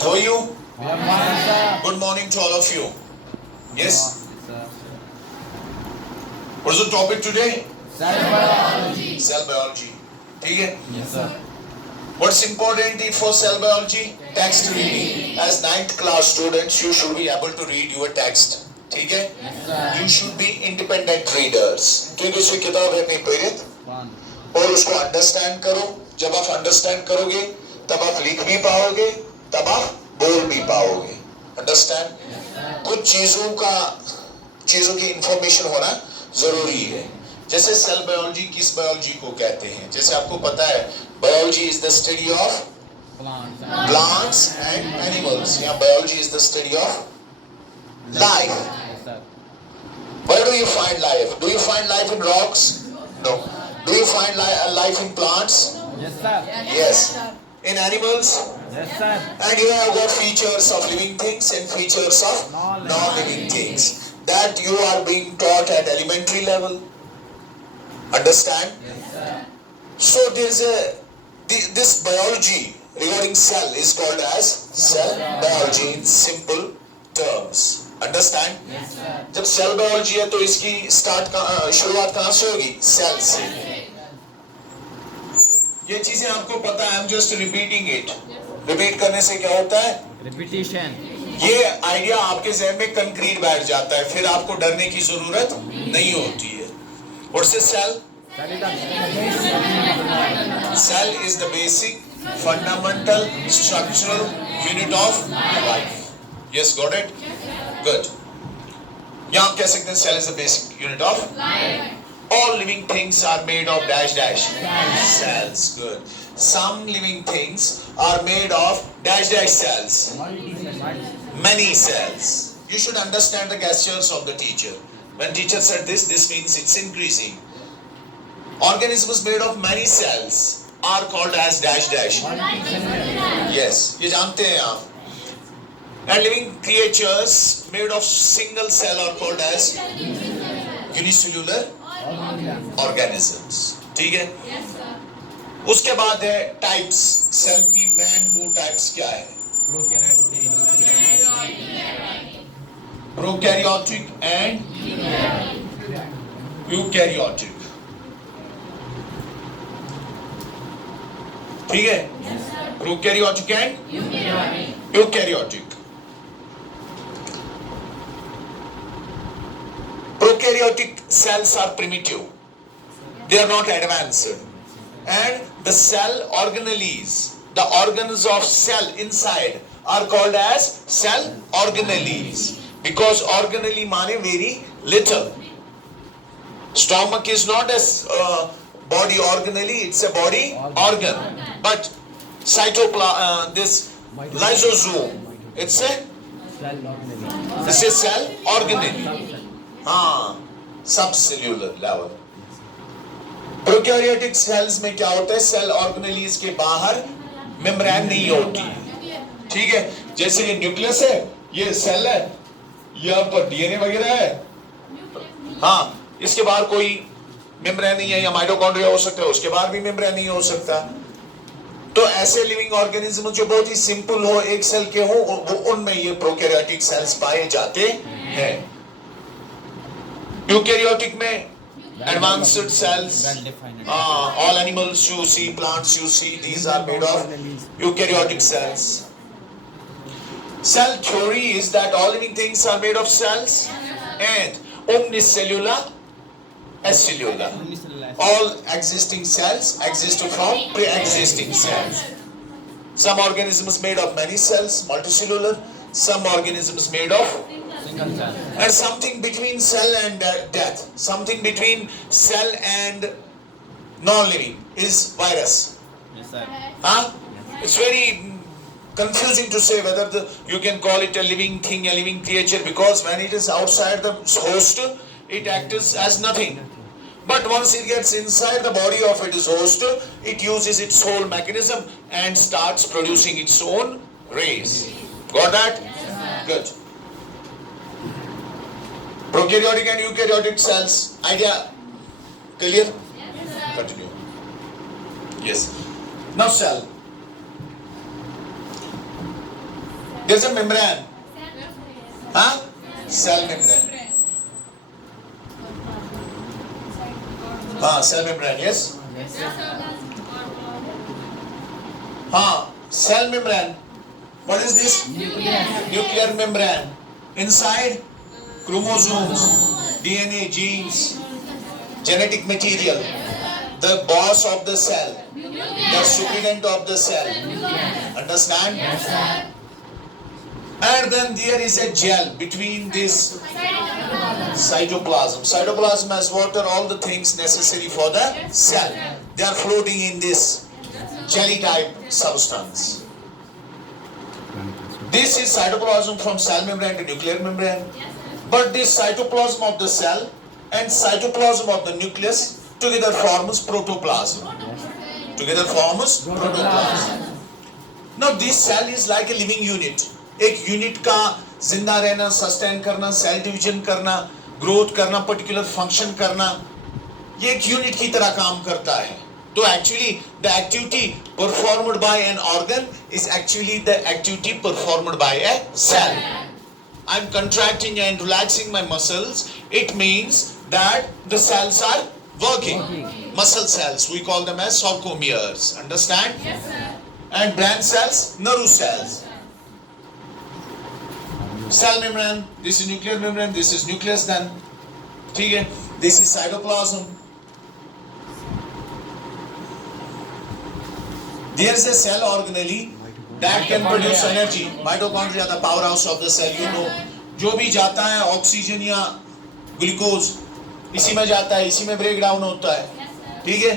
How are you? We are fine, sir. Good morning to all of you. Yes? Sir. What is the topic today? Cell biology. Cell biology. ठीक है? Yes, sir. What's important for cell biology? Text reading. As 9th class students, you should be able to read your text. ठीक है? Yes, sir. You should be independent readers. क्योंकि उसकी किताब है नहीं प्रेरित One. और उसको अंडरस्टैंड करो. जब आप अंडरस्टैंड करोगे तब आप लिख भी पाओगे, तब आप बोल भी पाओगे. अंडरस्टैंड? कुछ चीजों की इंफॉर्मेशन होना जरूरी है. जैसे सेल बायोलॉजी किस बायोलॉजी को कहते हैं? जैसे आपको पता है biology is the study of plants and animals. या biology is the study of life. Yes, sir. Where do you find life? Do you find life in rocks? No. Do you find life in plants? Yes, sir. Yes. In animals? Yes, sir. And you have got features of living things and features of non-living things that you are being taught at elementary level. Understand? Yes, sir. So this biology regarding cell is called as cell biology in simple terms. Understand? Yes, sir. जब cell biology है तो इसकी शुरुआत कहाँ से होगी? Cell से. ये चीजें आपको पता है. I'm just repeating it. Repeat करने से क्या होता है? Repetition. ये आइडिया आपके जहन में कंक्रीट बैठ जाता है. फिर आपको डरने की जरूरत नहीं होती है. What's a cell? Cell is the Cell is the basic, fundamental, structural unit of life. Yes, got it? Good. यहाँ आप कह सकते हैं cell is the basic unit of life. All living things are made of dash dash cells. Good. Some living things are made of dash dash cells. Many cells. You should understand the gestures of the teacher. When teacher said this means it's increasing. Organisms made of many cells are called as dash dash. Yes, ये जानते हैं आप. And living creatures made of single cell are called as unicellular organisms. ठीक है? उसके बाद है types. Cell की मेन 2 टाइप्स क्या है? Prokaryotic and eukaryotic. ठीक है? Prokaryotic and eukaryotic. Prokaryotic cells are primitive. They are not advanced. And the cell organelles, the organs of cell inside are called as cell organelles. Because organelle mane very little. Stomach is not a body organelle, it's a body organ. But this lysosome, it's a cell organelle. हाँ, subcellular level. Prokaryotic cells में क्या होता है? Cell organelles के बाहर membrane नहीं होती. ठीक है? जैसे ये न्यूक्लियस है, ये सेल है, यहाँ पर डीएनए वगैरह है. हाँ, इसके बाहर कोई मेम्ब्रेन नहीं है. या माइटोकॉन्ड्रिया हो सकता है, उसके बाहर भी मेम्ब्रेन नहीं हो सकता. तो ऐसे लिविंग ऑर्गेनिज्म जो बहुत ही सिंपल हो, एक सेल के हो, उनमें ये प्रोकैरियोटिक सेल्स पाए जाते हैं. यूकैरियोटिक में advanced cells. All animals you see, plants you see, these are made of eukaryotic cells. Cell theory is that all living things are made of cells and omnicellular, acellular. All existing cells exist from pre-existing cells. Some organisms made of many cells, multicellular. Some organisms made of and something between cell and death, something between cell and non-living is virus. Yes, sir. Huh? It's very confusing to say whether you can call it a living thing, a living creature, because when it is outside the host, it acts as nothing. But once it gets inside the body of its host, it uses its whole mechanism and starts producing its own rays. Got that? Good. Prokaryotic and eukaryotic cells. Idea clear? Continue. Yes. Now cell. There's a membrane. Huh? Cell membrane. Cell membrane, yes? Yes, sir. Cell membrane. What is this? Nuclear membrane. Inside, chromosomes, DNA, genes, genetic material. The boss of the cell. The superintendent of the cell. Understand? Yes, sir. And then there is a gel between this cytoplasm. Cytoplasm has water, all the things necessary for the cell. They are floating in this jelly type substance. This is cytoplasm from cell membrane to nuclear membrane. But this cytoplasm of the cell and cytoplasm of the nucleus together forms protoplasm. Together forms protoplasm. Now this cell is like a living unit. एक unit का जिंदा रहना, sustain करना, cell division करना, growth करना, particular function करना, ये एक यूनिट की तरह काम करता है. तो actually the activity performed by an organ is actually the activity performed by a cell. I am contracting and relaxing my muscles. It means that the cells are working. Muscle cells, we call them as sarcomeres. Understand? Yes, sir. And brain cells, nerve cells. Cell membrane, this is nuclear membrane, this is nucleus then. ठीक है? This is cytoplasm. There is a cell organelle that can produce energy. Mitochondria, the powerhouse of the cell, you know. जो भी जाता है oxygen या glucose इसी में जाता है, इसी में ब्रेक डाउन होता है. ठीक है?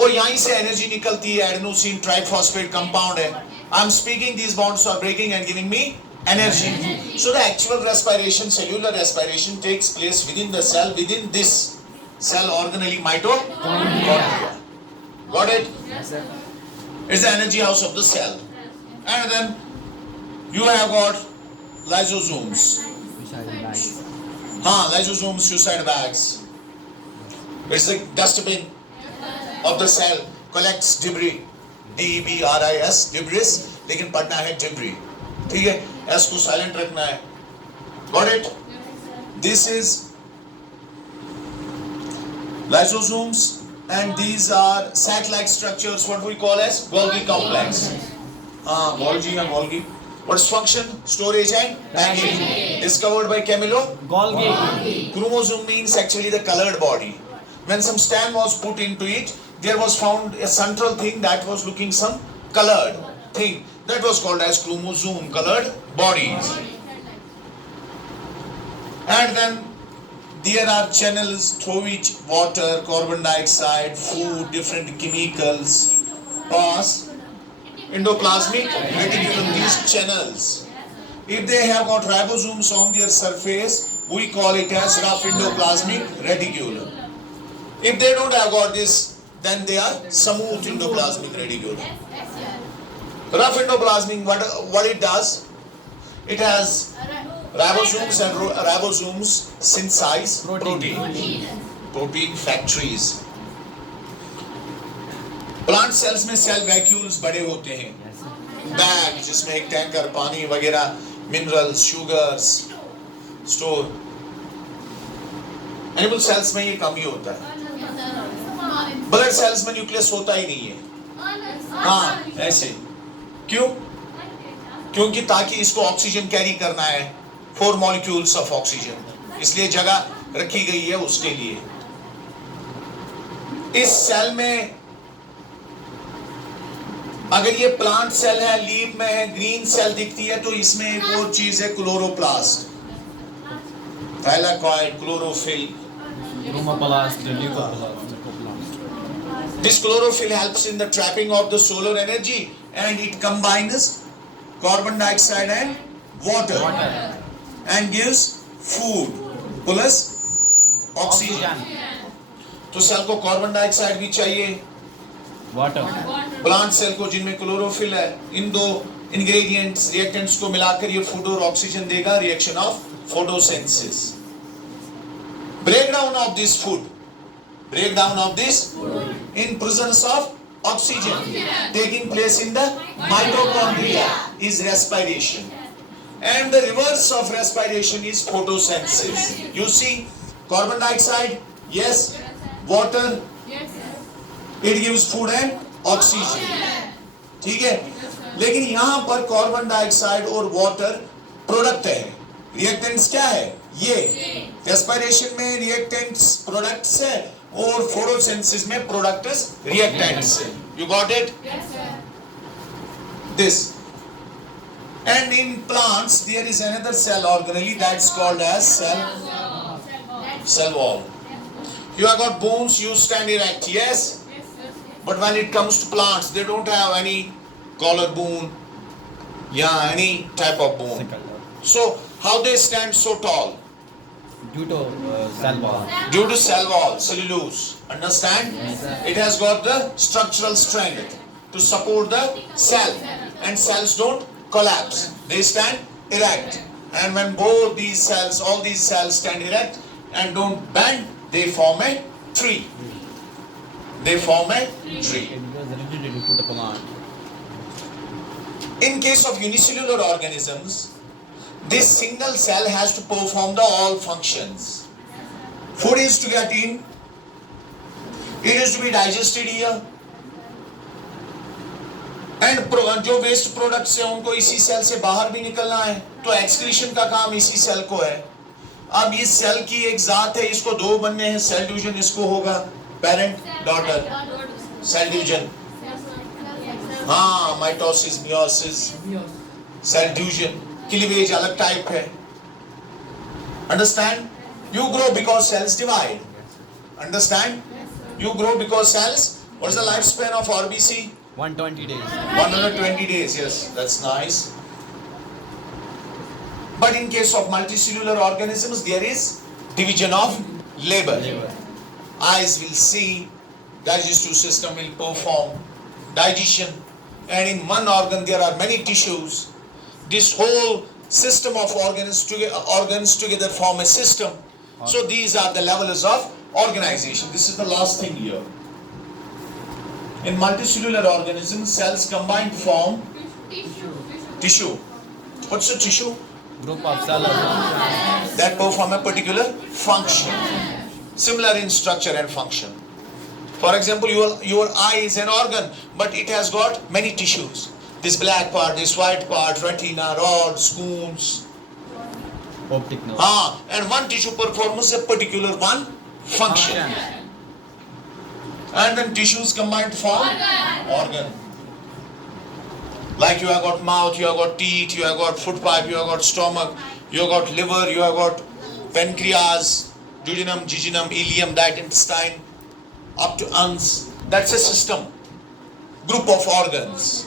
और यहीं से एनर्जी निकलती है. एडेनोसिन ट्राइफॉस्फेट कंपाउंड है. I am speaking, these bonds are breaking and giving me energy. So the actual respiration, cellular respiration takes place within the cell, within this cell organelle, mitochondria. Got it? Yes, sir. It's the energy house of the cell. And then you have got lysosomes. Lysosomes, suicide bags. It's the dustbin of the cell, collects debris. D-E-B-R-I-S, debris. लेकिन पढ़ना है debris. ठीक है? S को silent रखना है. Got it? This is lysosomes, and these are sac-like structures, what we call as Golgi complex. Golgi and Golgi. What is function? Storage and packing. Discovered by Camillo Golgi. Chromosome means actually the colored body. When some stem was put into it, there was found a central thing that was looking some colored thing. That was called as chromosome, colored bodies. And then there are channels through which water, carbon dioxide, food, different chemicals pass. Endoplasmic reticulum, these channels. If they have got ribosomes on their surface, we call it as rough endoplasmic reticulum. If they don't have got this, then they are smooth endoplasmic reticulum. Rough endoplasmic, what it does? It has ribosomes, and ribosomes synthesize protein factories. Plant cells में cell vacuoles बड़े होते हैं. Bag जिसमें एक tanker पानी वगैरह, minerals, sugars store. Animal cells में ये कम ही होता है. ब्लड सेल्स में न्यूक्लियस होता ही नहीं है. ऐसे क्यों? क्योंकि ताकि इसको ऑक्सीजन कैरी करना है, 4 मॉलिक्यूल्स ऑफ ऑक्सीजन, इसलिए जगह रखी गई है उसके लिए. इस सेल में अगर ये प्लांट सेल है, लीफ में है, ग्रीन सेल दिखती है, तो इसमें एक और चीज है chloroplast, thylakoid, chlorophyll. Chromoplast, leucoplast. This chlorophyll helps in the trapping of the solar energy, and it combines carbon dioxide and water and gives food plus oxygen. तो सेल को कार्बन डाइऑक्साइड भी चाहिए, Water. प्लांट सेल को जिनमें chlorophyll है, इन दो ingredients reactants को मिलाकर ये फूड और ऑक्सीजन देगा. Reaction of photosynthesis. Breakdown of this food, breakdown of this in presence of Oxygen. Taking place in the mitochondria is respiration. And the reverse of respiration is photosynthesis. You see, carbon dioxide, yes, water, it gives food and oxygen. ठीक है, लेकिन यहाँ पर carbon dioxide और water product है, reactants क्या है? ये रेस्पिरेशन में रिएक्टेंट्स प्रोडक्ट्स है और फोटोसिंथेसिस में प्रोडक्ट्स रिएक्टेंट्स है. You got it? This. And in plants there is another cell organelle that's called as cell wall. You have got bones, you stand erect, yes? But when it comes to plants, they don't have any collarbone, any type of bone. So how they stand so tall? Due to cell wall. Due to cell wall, cellulose. Understand? It has got the structural strength to support the cell, and cells don't collapse. They stand erect. And when both these cells, all these cells stand erect and don't bend, they form a tree. They form a tree. It was rigid to the plant. In case of unicellular organisms, this single cell has to perform the all functions. Food is to get in, it is to be digested here, and जो waste products है उनको इसी cell से बाहर भी निकलना है, तो excretion का काम इसी सेल को है. अब इस सेल की एक जात है, इसको दो बनने हैं, सेल डिवीजन इसको होगा, parent daughter, cell division. हाँ, mitosis, meiosis, cell division, cleavage अलग type है. Understand? You grow because cells divide. Understand? You grow because cells. What is the lifespan of RBC? 120 days. 120 days. Yes, that's nice. But in case of multicellular organisms, there is division of labor. Eyes will see, digestive system will perform digestion, and in one organ there are many tissues. This whole system of organs together form a system. So these are the levels of organization. This is the last thing here. In multicellular organisms, cells combine to form tissue. What's a tissue? Group of cells. That perform a particular function. Similar in structure and function. For example, your eye is an organ, but it has got many tissues. This black part, this white part, retina, rods, cones. Optic nerve. And one tissue performs a particular one function. And then tissues combine to form organ. Like you have got mouth, you have got teeth, you have got foot pipe, you have got stomach, you have got liver, you have got pancreas, duodenum, jejunum, ileum, that intestine, up to uns. That's a system. Group of organs.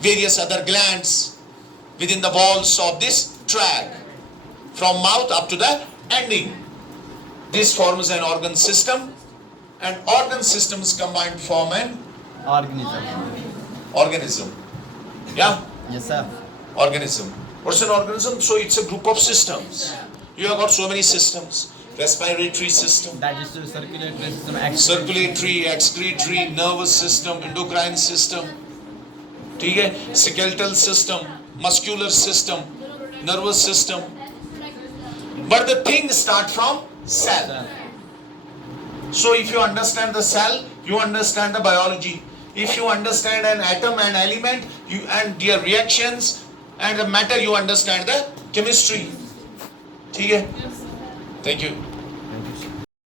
Various other glands within the walls of this tract. From mouth up to the ending. This forms an organ system, and organ systems combined to form an organism. Yeah? Yes, sir. Organism. What's an organism? So it's a group of systems. You have got so many systems. Respiratory system, Digestive, circulatory system, circulatory, excretory, nervous system, endocrine system. ठीक है? Skeletal system, muscular system, nervous system. But the things start from cell. So if you understand the cell, you understand the biology. If you understand an atom and element, and their reactions and the matter, you understand the chemistry. ठीक है? Thank you.